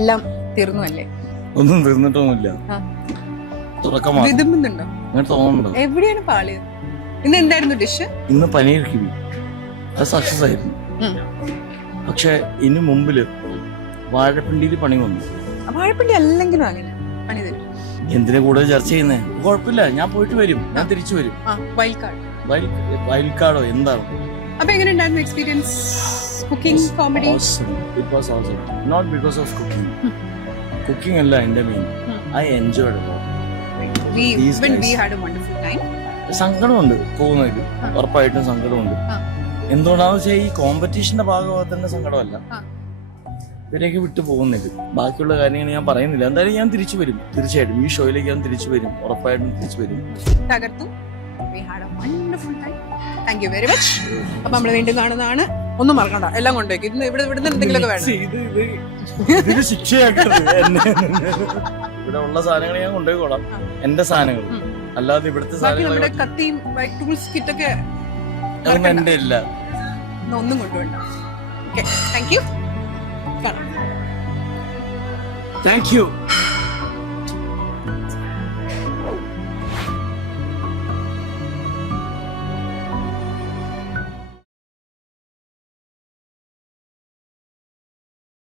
എല്ലാം തീർന്നു അല്ലേ? ഒന്നും തീർന്നിട്ടൊന്നുമില്ല. തുടക്കമാണ്. വിതുമ്പുന്നുണ്ടോ? അങ്ങനെ തോന്നുന്നുണ്ടോ? എവിടെയാണ് പാളിയത്? ഇന്ന് എന്തായിരുന്നു ഡിഷ്? ഇന്ന് പനീർ കിവി. അത് സക്സസ് ആയിരുന്നു. പക്ഷെ ഇനി മുമ്പില് വാഴപ്പിണ്ടിയിൽ പണി വന്നു. വാഴപ്പിണ്ടി അല്ലെങ്കിലും അങ്ങനെ പണി തരും. എന്തിനെ കൂടുതൽ ചർച്ച ചെയ്യുന്നേ? കുഴപ്പമില്ല, ഞാൻ പോയിട്ട് വരും, ഞാൻ തിരിച്ചു വരും. വൈൽഡ് കാർഡോ എന്താണ്? അപ്പൊ എങ്ങനെ ഉണ്ടായിരുന്നു experience? Cooking, comedy? It was awesome. Not because of cooking. Cooking അല്ല എന്റെ main. I enjoyed it. We had a wonderful time. സങ്കടമുണ്ട് പോകുന്നതിൽ, ഉറപ്പായിട്ടും സങ്കടമുണ്ട്. എന്തുകൊണ്ടാണെന്ന് വെച്ചാൽ ഈ കോമ്പറ്റീഷന്റെ ഭാഗമായി തന്നെ സങ്കടമല്ല, ഇവരെയൊക്കെ വിട്ടു പോകുന്നില്ല. ബാക്കിയുള്ള കാര്യങ്ങൾ ഞാൻ പറയുന്നില്ല. എന്തായാലും ഞാൻ തിരിച്ചു വരും, തീർച്ചയായിട്ടും ഈ ഷോയിലേക്ക് ഞാൻ തിരിച്ചു വരും, ഉറപ്പായിട്ടും തിരിച്ചു വരും. തകർത്തു. We had a wonderful time. Thank you very much. അപ്പൊ നമ്മൾ വീണ്ടും കാണുന്നതാണ്. ഒന്നും മറക്കണ്ട, എല്ലാം കൊണ്ടേക്ക്. ഇവിടുന്ന് എന്തെങ്കിലുമൊക്കെ വേണം. ഇതിന് ശിക്ഷയാക്കരുത് എന്നെ. ഇവിടെ ഉള്ള സാധനങ്ങൾ ഞാൻ കൊണ്ടുപോയിക്കോളാം, എന്റെ സാധനങ്ങൾ. അല്ലാതെ ഇവിടുത്തെ സാധനങ്ങൾ കത്തിയും ടൂൾസ് കിറ്റൊക്കെ അതൊന്നും എന്റെ ഇല്ല. ഒന്നും കൊണ്ടുവേണ്ട. Okay, thank you. Thank U.